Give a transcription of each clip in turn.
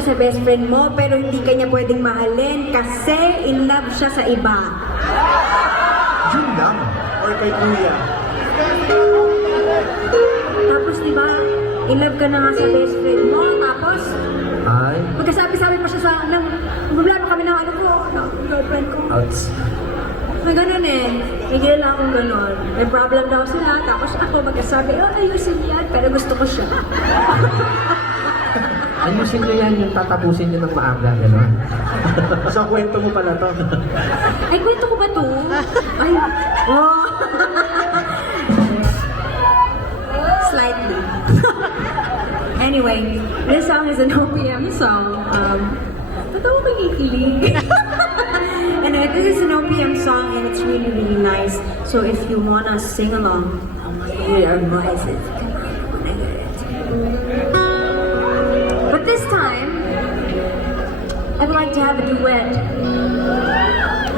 siya sa best friend mo, pero hindi ka niya pwedeng mahalin kasi in love siya sa iba. Yun lang. Or kay kuya. Tapos diba, in love ka na nga sa best friend mo, tapos Ay. magkasabi-sabi pa siya sa, problema kami ng ano ko, ng girlfriend ko. Outs. May ganun eh. May lang akong ganun. May problem daw sila, tapos ako magkasabi, oh, ayusin yan, pero gusto ko siya. Ayusin nyo yan, yung tatapusin nyo ng maaga, gano'n. So, kwento mo pala to. Ay, kwento ko ba to? Ay, oh. Slightly. Anyway, this song is an OPM song. Totoo ba kikilig? Anyway, this is an OPM song and it's really, really nice. So if you wanna sing along, hear our voices. But this time, I would like to have a duet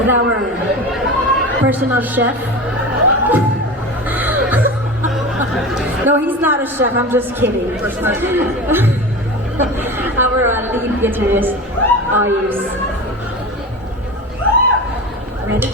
with our personal chef. No, he's not a chef, I'm just kidding. Our lead guitarist, Ayus. Ready?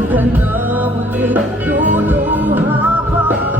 Hanggang na muli, luluha pa.